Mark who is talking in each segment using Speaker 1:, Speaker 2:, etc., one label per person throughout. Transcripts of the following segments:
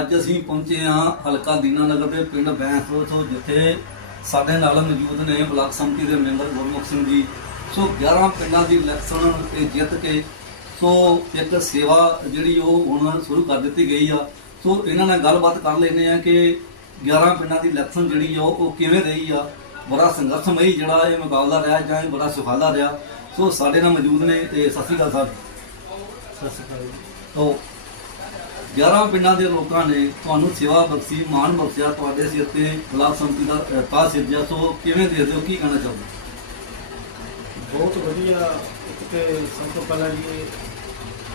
Speaker 1: ਅੱਜ ਅਸੀਂ ਪਹੁੰਚੇ ਹਾਂ ਹਲਕਾ ਦੀਨਾਨਗਰ ਦੇ ਪਿੰਡ ਬੈਂਸਪੁਰ ਤੋਂ ਜਿੱਥੇ ਸਾਡੇ ਨਾਲ ਮੌਜੂਦ ਨੇ ਬਲਾਕ ਸੰਮਤੀ ਦੇ ਮੈਂਬਰ ਗੁਰਮੁਖ ਸਿੰਘ ਜੀ। ਸੋ 11 ਪਿੰਡਾਂ ਦੀ ਇਲੈਕਸ਼ਨ ਇਹ ਜਿੱਤ ਕੇ ਸੋ ਇੱਕ ਸੇਵਾ ਜਿਹੜੀ ਉਹ ਹੁਣ ਸ਼ੁਰੂ ਕਰ ਦਿੱਤੀ ਗਈ ਆ। ਸੋ ਇਹਨਾਂ ਨਾਲ ਗੱਲਬਾਤ ਕਰ ਲੈਨੇ ਆ ਕਿ 11 ਪਿੰਡਾਂ ਦੀ ਇਲੈਕਸ਼ਨ ਜਿਹੜੀ ਆ ਉਹ ਕਿਵੇਂ ਰਹੀ ਆ। ਬੜਾ ਸੰਘਰਸ਼ਮਈ ਜਿਹੜਾ ਇਹ ਮੁਕਾਬਲਾ ਰਿਹਾ ਜਾਂ ਇਹ ਬੜਾ ਸੁਖਾਲਾ ਰਿਹਾ। ਸੋ ਸਾਡੇ ਨਾਲ ਮੌਜੂਦ ਨੇ ਤੇ ਸਤਿ ਸ਼੍ਰੀ ਅਕਾਲ ਸਾਹਿਬ ਤੋ 11 ਪਿੰਡਾਂ ਦੇ ਲੋਕਾਂ ਨੇ ਤੁਹਾਨੂੰ ਸੇਵਾ ਬਖਸ਼ੀ ਮਾਣ ਬਖਸ਼ਿਆ ਤੁਹਾਡੇ ਸਿਰ ਤੇ ਗੁਲਾਬ ਸੰਮਤੀ ਦਾ ਅਹ, ਤਾਜ ਸਿਰਜਿਆ। ਸੋ ਕਿਵੇਂ ਦੇਖਦੇ ਹੋ ਕੀ ਕਹਿਣਾ ਚਾਹੁੰਦੇ
Speaker 2: ਬਹੁਤ ਵਧੀਆ। ਇੱਕ ਤੇ ਸਭ ਤੋਂ ਪਹਿਲਾਂ ਜੀ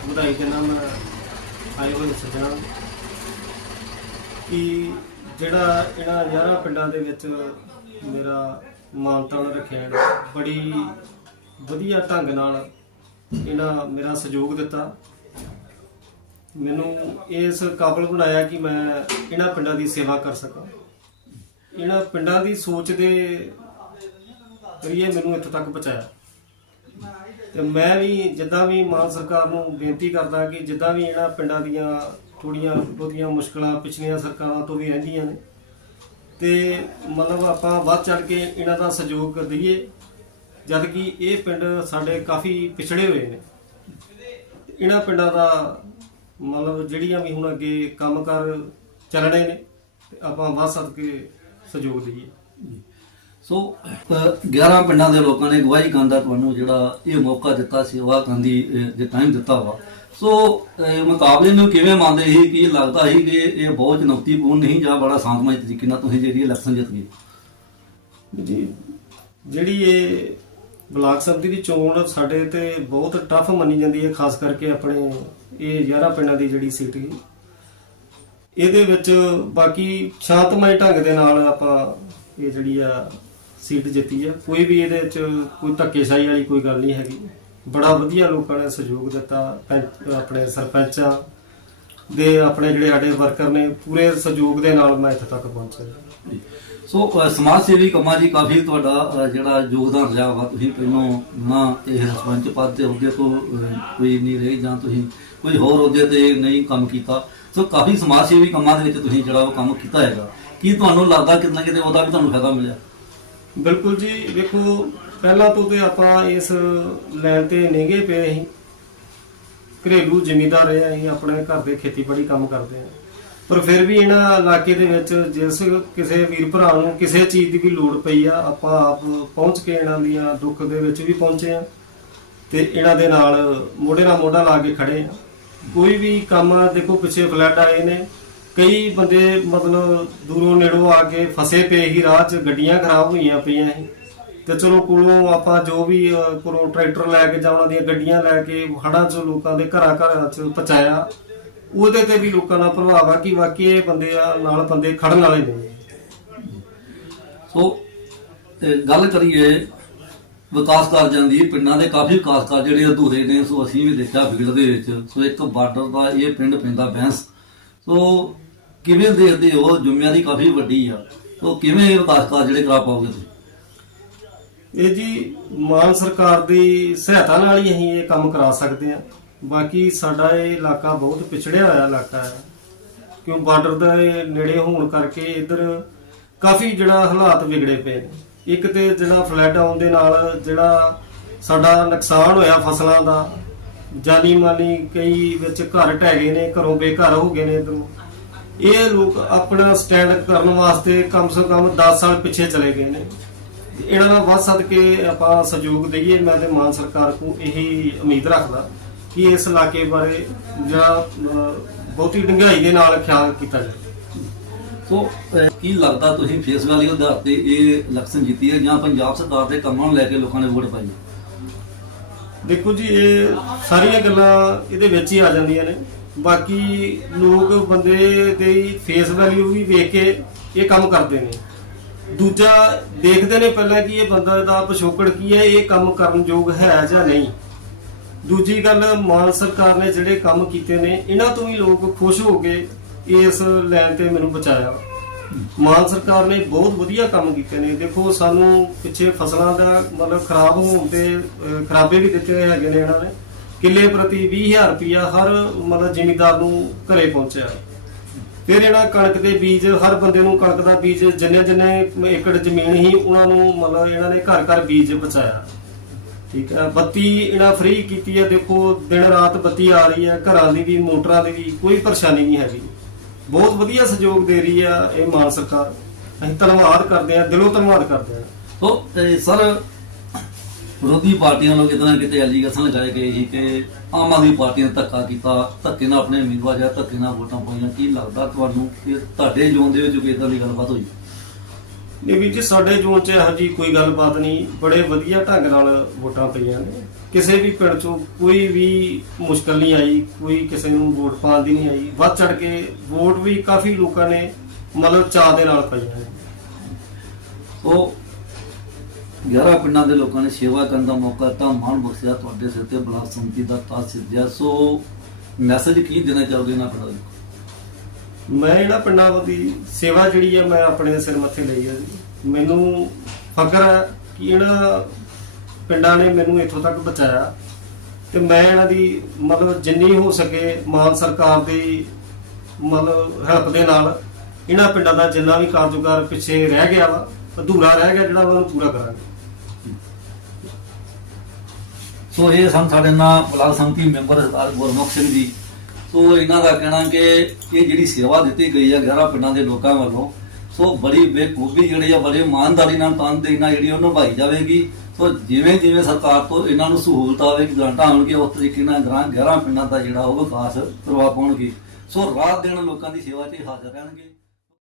Speaker 2: ਵਧਾਈ ਦੇਣਾ ਮੈਂ ਆਏ ਹੋਏ ਸੱਜਣਾ ਕਿ ਜਿਹੜਾ ਇਹਨਾਂ 11 ਪਿੰਡਾਂ ਦੇ ਵਿੱਚ ਮੇਰਾ ਮਾਨਤਾਨ ਰੱਖਿਆ ਹੈ ਬੜੀ ਵਧੀਆ ਢੰਗ ਨਾਲ ਇਹਨਾਂ ਮੇਰਾ ਸਹਿਯੋਗ ਦਿੱਤਾ। ਮੈਨੂੰ ਇਸ ਕਾਬਲ ਬਣਾਇਆ ਕਿ ਮੈਂ ਇਹਨਾਂ ਪਿੰਡਾਂ ਦੀ ਸੇਵਾ ਕਰ ਸਕਾਂ। ਇਹਨਾਂ ਪਿੰਡਾਂ ਦੀ ਸੋਚ ਦੇ ਜ਼ਰੀਏ ਮੈਨੂੰ ਇੱਥੇ ਤੱਕ ਪਹੁੰਚਾਇਆ। ਤੇ ਮੈਂ ਵੀ ਜਿੱਦਾਂ ਵੀ ਮਾਨ ਸਰਕਾਰ ਨੂੰ ਬੇਨਤੀ ਕਰਦਾ ਕਿ ਜਿੱਦਾਂ ਵੀ ਇਹਨਾਂ ਪਿੰਡਾਂ ਦੀਆਂ ਥੋੜੀਆਂ ਬਹੁਤੀਆਂ ਮੁਸ਼ਕਲਾਂ ਪਿਛਲੀਆਂ ਸਰਕਾਰਾਂ ਤੋਂ ਵੀ ਰਹਿੰਦੀਆਂ ਨੇ, ਤੇ ਮਤਲਬ ਆਪਾਂ ਵੱਧ ਚੜ ਕੇ ਇਹਨਾਂ ਦਾ ਸਹਿਯੋਗ ਦਈਏ ਜਦ ਕਿ ਇਹ ਪਿੰਡ ਸਾਡੇ ਕਾਫੀ ਪਿਛੜੇ ਹੋਏ ਨੇ। ਇਹਨਾਂ ਪਿੰਡਾਂ ਦਾ ਮਤਲਬ ਜਿਹੜੀਆਂ ਵੀ ਹੁਣ ਅੱਗੇ ਕੰਮਕਾਰ ਚੱਲਣੇ ਨੇ ਤੇ ਆਪਾਂ ਵੱਧ ਸਦ ਕੇ ਸਹਿਯੋਗ ਦਈਏ।
Speaker 1: ਸੋ ਅਹ, 11 ਪਿੰਡਾਂ ਦੇ ਲੋਕਾਂ ਨੇ ਗਵਾਹੀ ਕਰਨ ਦਾ ਤੁਹਾਨੂੰ ਜਿਹੜਾ ਇਹ ਮੌਕਾ ਦਿੱਤਾ ਸੇਵਾ ਕਰਨ ਦੀ ਜੇ ਟਾਈਮ ਦਿੱਤਾ ਵਾ। ਸੋ ਮੁਕਾਬਲੇ ਨੂੰ ਕਿਵੇਂ ਮੰਨਦੇ ਸੀ? ਕਿ ਲੱਗਦਾ ਸੀ ਕਿ ਇਹ ਬਹੁਤ ਚੁਣੌਤੀਪੂਰਨ ਨਹੀਂ ਜਾਂ ਬੜਾ ਸ਼ਾਂਤਮਈ ਤਰੀਕੇ ਨਾਲ ਤੁਸੀਂ ਜਿਹੜੀ ਇਲੈਕਸ਼ਨ ਜਿੱਤ ਗਏ?
Speaker 2: ਜੀ ਜਿਹੜੀ ਇਹ ਬਲਾਕ ਸੰਮਤੀ ਦੀ ਚੋਣ ਸਾਡੇ ਤੇ ਬਹੁਤ ਟਫ ਮੰਨੀ ਜਾਂਦੀ ਹੈ, ਖਾਸ ਕਰਕੇ ਆਪਣੇ ਇਹ 11 ਪਿੰਡਾਂ ਦੀ ਜਿਹੜੀ ਸੀਟ ਹੈ ਇਹਦੇ ਵਿੱਚ ਬਾਕੀ ਸ਼ਾਂਤਮਈ ਢੰਗ ਦੇ ਨਾਲ ਆਪਾਂ ਇਹ ਜਿਹੜੀ ਆ ਸੀਟ ਜਿੱਤੀ ਆ। ਕੋਈ ਵੀ ਇਹਦੇ ਵਿੱਚ ਕੋਈ ਧੱਕੇਸ਼ਾਹੀ ਵਾਲੀ ਕੋਈ ਗੱਲ ਨਹੀਂ ਹੈਗੀ। ਬੜਾ ਵਧੀਆ ਲੋਕਾਂ ਨੇ ਸਹਿਯੋਗ ਦਿੱਤਾ ਪੈਂਚ- ਆਪਣੇ ਸਰਪੰਚਾਂ ਦੇ, ਆਪਣੇ ਜਿਹੜੇ ਸਾਡੇ ਵਰਕਰ ਨੇ, ਪੂਰੇ ਸਹਿਯੋਗ ਦੇ ਨਾਲ ਮੈਂ ਇੱਥੇ ਤੱਕ ਪਹੁੰਚਿਆ।
Speaker 1: ਸੋ ਅਹ, ਸਮਾਜ ਸੇਵੀ ਕੰਮਾਂ ਜੀ ਕਾਫੀ ਤੁਹਾਡਾ ਅਹ, ਜਿਹੜਾ ਯੋਗਦਾਨ ਰਿਹਾ ਵਾ ਤੁਸੀਂ ਪਹਿਲੋਂ ਨਾ ਇਹ ਸਰਪੰਚ ਪਦ ਤੇ ਅਹੁਦੇ ਤੋਂ ਅਹ, ਕੋਈ ਨਹੀਂ ਰਹੇ ਜਾਂ ਤੁਸੀਂ ਕੋਈ ਹੋਰ ਅਹੁਦੇ ਤੇ ਨਹੀਂ ਕੰਮ ਕੀਤਾ। ਸੋ ਕਾਫੀ ਸਮਾਜ ਸੇਵੀ ਕੰਮਾਂ ਦੇ ਵਿੱਚ ਤੁਸੀਂ ਜਿਹੜਾ ਉਹ ਕੰਮ ਕੀਤਾ ਹੈਗਾ। ਕੀ ਤੁਹਾਨੂੰ ਲੱਗਦਾ ਕਿਤੇ ਨਾ ਕਿਤੇ ਉਹਦਾ ਵੀ ਤੁਹਾਨੂੰ ਫਾਇਦਾ ਮਿਲਿਆ?
Speaker 2: ਬਿਲਕੁਲ ਜੀ ਵੇਖੋ ਪਹਿਲਾਂ ਤੋਂ ਤੇ ਆਪਾਂ ਇਸ ਲਾਈਨ ਤੇ ਨੇਗੇ ਪਏ ਅਸੀਂ। ਘਰੇਲੂ ਜ਼ਿਮੀਂਦਾਰ ਰਹੇ ਅਸੀਂ ਆਪਣੇ ਘਰ ਦੇ ਖੇਤੀਬਾੜੀ ਕੰਮ ਕਰਦੇ ਹਾਂ ਪਰ ਫਿਰ ਵੀ ਇਹਨਾਂ ਇਲਾਕੇ ਦੇ ਵਿੱਚ ਜਿਸ ਕਿਸੇ ਵੀਰ ਭਰਾ ਨੂੰ ਕਿਸੇ ਚੀਜ਼ ਦੀ ਵੀ ਲੋੜ ਪਈ ਆ, ਆਪਾਂ ਆਪ ਪਹੁੰਚ ਕੇ ਇਹਨਾਂ ਦੀਆਂ ਦੁੱਖ ਦੇ ਵਿੱਚ ਵੀ ਪਹੁੰਚੇ ਆ ਤੇ ਇਹਨਾਂ ਦੇ ਨਾਲ ਮੋਢੇ ਨਾਲ ਮੋਢਾ ਲਾ ਕੇ ਖੜੇ ਆ। ਕੋਈ ਵੀ ਕੰਮ ਦੇਖੋ ਪਿੱਛੇ ਫਲੱਡ ਆਏ ਨੇ, ਕਈ ਬੰਦੇ ਮਤਲਬ ਦੂਰੋਂ ਨੇੜੋਂ ਆ ਕੇ ਫਸੇ ਪਏ ਹੀ ਰਾਹ 'ਚ ਗੱਡੀਆਂ ਖਰਾਬ ਹੋਈਆਂ ਪਈਆਂ ਸੀ। ਤੇ ਚਲੋ ਕੋਲੋਂ ਆਪਾਂ ਜੋ ਵੀ ਕੋਲੋਂ ਟਰੈਕਟਰ ਲੈ ਕੇ ਜਾਂ ਉਹਨਾਂ ਦੀਆਂ ਗੱਡੀਆਂ ਲੈ ਕੇ ਹੜਾਂ 'ਚ ਲੋਕਾਂ ਦੇ ਘਰਾਂ ਘਰਾਂ 'ਚ ਪਹੁੰਚਾਇਆ। ਉਹਦੇ ਤੇ ਵੀ ਲੋਕਾਂ ਦਾ ਪ੍ਰਭਾਵ ਆ ਕਿ ਵਾਕਈ ਇਹ ਬੰਦੇ ਆ ਨਾਲ ਬੰਦੇ ਖੜਨ ਵਾਲੇ ਨੇ।
Speaker 1: ਸੋ ਗੱਲ ਕਰੀਏ ਵਿਕਾਸ ਕਾਰਜਾਂ ਦੀ ਪਿੰਡਾਂ ਦੇ ਕਾਫੀ ਵਿਕਾਸ ਕਾਰਜ ਜਿਹੜੇ ਅਧੂਰੇ ਨੇ ਸੋ ਅਸੀਂ ਵੀ ਦੇਖਿਆ ਫੀਲਡ ਦੇ ਵਿੱਚ। ਸੋ ਇੱਕ ਬਾਰਡਰ ਦਾ ਇਹ ਪਿੰਡ ਪੈਂਦਾ ਬੈਂਸ ਸੋ ਕਿਵੇਂ ਦੇਖਦੇ ਹੋ ਜ਼ਿੰਮੇਵਾਰੀ ਕਾਫੀ ਵੱਡੀ ਆ? ਸੋ ਕਿਵੇਂ ਇਹ ਵਿਕਾਸ ਕਾਰਜ ਜਿਹੜੇ ਕਰਾ ਪਾਓਗੇ ਤੁਸੀਂ?
Speaker 2: ਇਹ ਜੀ ਮਾਨ ਸਰਕਾਰ ਦੀ ਸਹਾਇਤਾ ਨਾਲ ਹੀ ਅਸੀਂ ਇਹ ਕੰਮ ਕਰਾ ਸਕਦੇ ਹਾਂ। ਬਾਕੀ ਸਾਡਾ ਇਹ ਇਲਾਕਾ ਬਹੁਤ ਪਿਛੜਿਆ ਹੋਇਆ ਇਲਾਕਾ ਹੈ। ਕਿਉਂ ਬਾਰਡਰ ਦੇ ਨੇੜੇ ਹੋਣ ਕਰਕੇ ਇੱਧਰ ਕਾਫੀ ਜਿਹੜਾ ਹਾਲਾਤ ਵਿਗੜੇ ਪਏ ਨੇ। ਇੱਕ ਤੇ ਜਿਹੜਾ ਫਲੱਡ ਆਉਣ ਦੇ ਨਾਲ ਜਿਹੜਾ ਸਾਡਾ ਨੁਕਸਾਨ ਹੋਇਆ ਫਸਲਾਂ ਦਾ, ਜਾਨੀ ਮਾਨੀ ਕਈ ਵਿੱਚ ਘਰ ਢਹਿ ਗਏ ਨੇ, ਘਰੋਂ ਬੇਘਰ ਹੋ ਗਏ ਨੇ ਇੱਧਰੋਂ। ਇਹ ਲੋਕ ਆਪਣਾ ਸਟੈਂਡ ਕਰਨ ਵਾਸਤੇ ਕਮ ਸੇ ਕਮ 10 ਸਾਲ ਪਿੱਛੇ ਚਲੇ ਗਏ ਨੇ। ਇਹਨਾਂ ਨਾਲ ਵੱਧ ਸਦ ਕੇ ਆਪਾਂ ਸਹਿਯੋਗ ਦਈਏ। ਮੈਂ ਤੇ ਮਾਨ ਸਰਕਾਰ ਨੂੰ ਇਹੀ ਉਮੀਦ ਰੱਖਦਾ। ਕਿ ਇਸ ਇਲਾਕੇ ਬਾਰੇ ਜਿਹੜਾ ਅਹ, ਬਹੁਤੀ ਡੰਗਾਈ ਦੇ ਨਾਲ ਖਿਆਲ ਕੀਤਾ ਜਾਵੇ।
Speaker 1: ਸੋ ਕੀ ਲੱਗਦਾ ਤੁਸੀਂ ਫੇਸ ਵੈਲਿਊ ਦੇ ਆਧਾਰ ਤੇ ਇਹ ਇਲੈਕਸ਼ਨ ਜਿੱਤੀ ਹੈ ਜਾਂ ਪੰਜਾਬ ਸਰਕਾਰ ਦੇ ਕੰਮਾਂ ਨੂੰ ਲੈ ਕੇ ਲੋਕਾਂ ਨੇ ਵੋਟ ਪਾਈ?
Speaker 2: ਦੇਖੋ ਜੀ ਇਹ ਸਾਰੀਆਂ ਗੱਲਾਂ ਇਹਦੇ ਵਿੱਚ ਹੀ ਆ ਜਾਂਦੀਆਂ ਨੇ। ਬਾਕੀ ਲੋਕ ਬੰਦੇ ਦੇ ਫੇਸ ਵੈਲਿਊ ਵੀ ਵੇਖ ਕੇ ਇਹ ਕੰਮ ਕਰਦੇ ਨੇ। ਦੂਜਾ ਦੇਖਦੇ ਨੇ ਪਹਿਲਾਂ ਕਿ ਇਹ ਬੰਦਾ ਦਾ ਪਿਛੋਕੜ ਕੀ ਹੈ ਇਹ ਕੰਮ ਕਰਨ ਯੋਗ ਹੈ ਜਾਂ ਨਹੀਂ। ਦੂਜੀ ਗੱਲ ਮਾਨ ਸਰਕਾਰ ਨੇ ਜਿਹੜੇ ਕੰਮ ਕੀਤੇ ਨੇ, ਇਹਨਾਂ ਤੋਂ ਵੀ ਲੋਕ ਖੁਸ਼ ਹੋ ਕੇ ਇਸ ਲਾਈਨ ਤੇ ਮੈਨੂੰ ਬਚਾਇਆ। ਮਾਨ ਸਰਕਾਰ ਨੇ ਬਹੁਤ ਵਧੀਆ ਕੰਮ ਕੀਤੇ ਨੇ। ਦੇਖੋ, ਸਾਨੂੰ ਪਿੱਛੇ ਫਸਲਾਂ ਦਾ ਮਤਲਬ ਖਰਾਬ ਹੋਣ ਤੇ ਖਰਾਬੇ ਵੀ ਦਿੱਤੇ ਹੋਏ ਹੈਗੇ ਨੇ ਇਹਨਾਂ ਨੇ। ਕਿੱਲੇ ਪ੍ਰਤੀ 20000 ਰੁਪਇਆ ਹਰ ਮਤਲਬ ਜ਼ਿਮੀਦਾਰ ਨੂੰ ਘਰੇ ਪਹੁੰਚਿਆ। ਫਿਰ ਇਹਨਾਂ ਕਣਕ ਦੇ ਬੀਜ, ਹਰ ਬੰਦੇ ਨੂੰ ਕਣਕ ਦਾ ਬੀਜ ਜਿੰਨੇ ਜਿੰਨੇ ਏਕੜ ਜ਼ਮੀਨ ਸੀ ਉਹਨਾਂ ਨੂੰ ਮਤਲਬ ਇਹਨਾਂ ਨੇ ਘਰ ਘਰ ਬੀਜ ਪਹੁੰਚਾਇਆ ਠੀਕ ਹੈ ਬੱਤੀ ਇਹਨਾਂ ਫ੍ਰੀ ਕੀਤੀ ਹੈ ਦੇਖੋ, ਦਿਨ ਰਾਤ ਬੱਤੀ ਆ ਰਹੀ ਹੈ ਘਰਾਂ ਦੀ ਵੀ, ਮੋਟਰਾਂ ਦੀ ਵੀ, ਕੋਈ ਪਰੇਸ਼ਾਨੀ ਨਹੀਂ ਹੈਗੀ। ਬਹੁਤ ਵਧੀਆ ਸਹਿਯੋਗ ਦੇ ਰਹੀ ਆ ਇਹ ਮਾਨ ਸਰਕਾਰ। ਅਸੀਂ ਧੰਨਵਾਦ ਕਰਦੇ ਆ, ਦਿਲੋਂ ਧੰਨਵਾਦ ਕਰਦੇ ਆ।
Speaker 1: ਸੋ, ਤੇ ਸਰ, ਵਿਰੋਧੀ ਪਾਰਟੀਆਂ ਨੂੰ ਕਿਤੇ ਨਾ ਕਿਤੇ ਐਲੀਗੇਸ਼ਨ ਲਗਾਏ ਗਏ ਸੀ ਕਿ ਆਮ ਆਦਮੀ ਪਾਰਟੀ ਨੇ ਧੱਕਾ ਕੀਤਾ, ਧੱਕੇ ਨਾਲ ਆਪਣੇ ਉਮੀਦਵਾਰ ਜਾਂ ਧੱਕੇ ਨਾਲ ਵੋਟਾਂ ਪਾਈਆਂ। ਕੀ ਲੱਗਦਾ ਤੁਹਾਨੂੰ ਕਿ ਤੁਹਾਡੇ ਜ਼ੋਨ ਦੇ ਵਿੱਚ ਕੋਈ ਇਦਾਂ ਦੀ ਗੱਲਬਾਤ ਹੋਈ?
Speaker 2: ਨਹੀਂ ਵੀਰ ਜੀ ਸਾਡੇ ਜ਼ੋਨ 'ਚ ਇਹੋ ਜਿਹੀ ਕੋਈ ਗੱਲਬਾਤ ਨਹੀਂ। ਬੜੇ ਵਧੀਆ ਢੰਗ ਨਾਲ ਵੋਟਾਂ ਪਈਆਂ ਨੇ। ਕਿਸੇ ਵੀ ਪਿੰਡ 'ਚੋਂ ਕੋਈ ਵੀ ਮੁਸ਼ਕਲ ਨਹੀਂ ਆਈ, ਕੋਈ ਕਿਸੇ ਨੂੰ ਵੋਟ ਪਾਉਣ ਦੀ ਨਹੀਂ ਆਈ। ਵੱਧ ਚੜ ਕੇ ਵੋਟ ਵੀ ਕਾਫੀ ਲੋਕਾਂ ਨੇ ਮਤਲਬ ਚਾਅ ਦੇ ਨਾਲ ਪਈਆਂ ਨੇ।
Speaker 1: ਸੋ 11 ਪਿੰਡਾਂ ਦੇ ਲੋਕਾਂ ਨੇ ਸੇਵਾ ਕਰਨ ਦਾ ਮੌਕਾ ਤਾਂ ਮਾਣ ਬਖਸ਼ਿਆ ਤੁਹਾਡੇ ਸਿਰ ਤੇ, ਬਲਾਕ ਸੰਮਤੀ ਦਾ ਤਾਜ ਸਿੱਧਿਆ। ਸੋ ਮੈਸੇਜ ਕੀ ਦੇਣਾ ਚਾਹੋਗੇ ਇਹਨਾਂ ਪਿੰਡਾਂ ਨੂੰ?
Speaker 2: ਮੈਂ ਇਹਨਾਂ ਪਿੰਡਾਂ ਦੀ ਸੇਵਾ ਜਿਹੜੀ ਹੈ ਮੈਂ ਆਪਣੇ ਸਿਰ ਮੱਥੇ ਲਈ ਹੈ ਜੀ। ਮੈਨੂੰ ਫਖਰ ਹੈ ਕਿ ਇਹਨਾਂ ਪਿੰਡਾਂ ਨੇ ਮੈਨੂੰ ਇੱਥੋਂ ਤੱਕ ਬਚਾਇਆ ਤੇ ਮੈਂ ਇਹਨਾਂ ਦੀ ਮਤਲਬ ਜਿੰਨੀ ਹੋ ਸਕੇ ਮਾਨ ਸਰਕਾਰ ਦੀ ਮਤਲਬ ਹੈਲਪ ਦੇ ਨਾਲ ਇਹਨਾਂ ਪਿੰਡਾਂ ਦਾ ਜਿੰਨਾ ਵੀ ਕਾਰਜਕਾਰ ਪਿੱਛੇ ਰਹਿ ਗਿਆ ਵਾ, ਅਧੂਰਾ ਰਹਿ ਗਿਆ ਜਿਹੜਾ ਉਹਨਾਂ ਨੂੰ ਪੂਰਾ ਕਰਾਂਗੇ।
Speaker 1: ਸੋ ਇਹ ਸਨ ਸਾਡੇ ਨਾਲ block samiti member Sardar Gurmukh Singh ji. So ਇਹਨਾਂ ਦਾ ਕਹਿਣਾ ਕਿ ਇਹ ਜਿਹੜੀ ਸੇਵਾ ਦਿੱਤੀ ਗਈ ਹੈ 11 ਪਿੰਡਾਂ ਦੇ ਲੋਕਾਂ ਵੱਲੋਂ, ਸੋ ਬੜੀ ਬੇਖੂਬੀ ਜਿਹੜੀ ਆ, ਬੜੇ ਇਮਾਨਦਾਰੀ ਨਾਲ ਤਨਦੇਹੀ ਨਾਲ ਜਿਹੜੀ ਉਹ ਨਿਭਾਈ ਜਾਵੇਗੀ। ਸੋ ਜਿਵੇਂ ਜਿਵੇਂ ਸਰਕਾਰ ਤੋਂ ਇਹਨਾਂ ਨੂੰ ਸਹੂਲਤ ਆਵੇਗੀ ਗ੍ਰਾਂਟਾਂ ਆਉਣਗੇ ਉਸ ਤਰੀਕੇ ਨਾਲ ਗ੍ਰਾਂ 11 ਪਿੰਡਾਂ ਦਾ ਜਿਹੜਾ ਉਹ ਵਿਕਾਸ ਕਰਵਾ ਪਾਉਣਗੇ। ਸੋ ਰਾਤ ਦਿਨ ਲੋਕਾਂ ਦੀ ਸੇਵਾ 'ਚ ਹਾਜ਼ਰ ਰਹਿਣਗੇ।